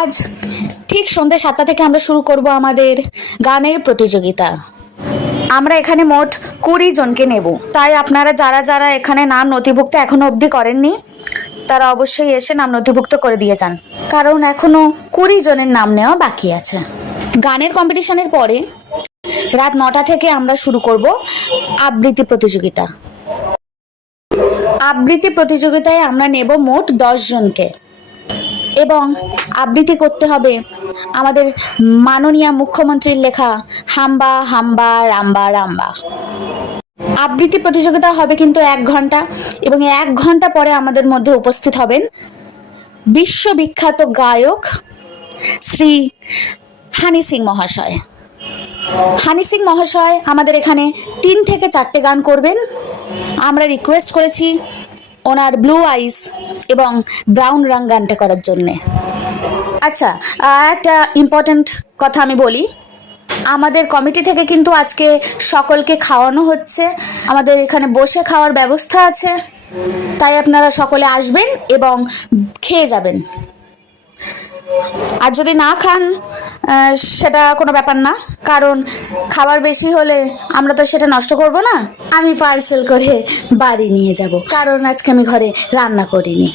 আজ ঠিক সন্ধ্যে 7টা থেকে আমরা শুরু করব আমাদের গানের প্রতিযোগিতা। আমরা এখানে মোট 20 জনকে নেব, তাই আপনারা যারা যারা এখানে নাম নথিভুক্ত এখনো অবধি করেননি তারা অবশ্যই এসে নাম নথিভুক্ত করে দিয়ে যান, কারণ এখনো 20 জনের নাম নেওয়া বাকি আছে। গানের কম্পিটিশনের পরে রাত 9টা থেকে আমরা শুরু করব আবৃত্তি প্রতিযোগিতা। আবৃত্তি প্রতিযোগিতায় আমরা নেব মোট 10 জনকে এবং আবৃত্তি করতে হবে আমাদের মাননীয় মুখ্যমন্ত্রীর লেখা হাম্বা হাম্বা রাম্বা রাম্বা। আবৃত্তি প্রতিযোগিতা হবে কিন্তু 1 ঘন্টা, এবং 1 ঘন্টা পরে আমাদের মধ্যে উপস্থিত হবেন বিশ্ববিখ্যাত গায়ক শ্রী হানি সিং মহাশয়। হানি সিং মহাশয় আমাদের এখানে 3 থেকে 4টে গান করবেন। আমরা রিকোয়েস্ট করেছি ওনার ব্লু আইস এবং ব্রাউন রং গানটা করার জন্যে। আচ্ছা, একটা ইম্পর্ট্যান্ট কথা আমি বলি, আমাদের কমিটি থেকে কিন্তু আজকে সকলকে খাওয়ানো হচ্ছে, আমাদের এখানে বসে খাওয়ার ব্যবস্থা আছে, তাই আপনারা সকলে আসবেন এবং খেয়ে যাবেন। আর যদি না খান সেটা কোনো ব্যাপার না, কারণ খাবার বেশি হলে আমরা তো সেটা নষ্ট করব না, আমি পার্সেল করে বাড়ি নিয়ে যাব, কারণ আজকে আমি ঘরে রান্না করিনি।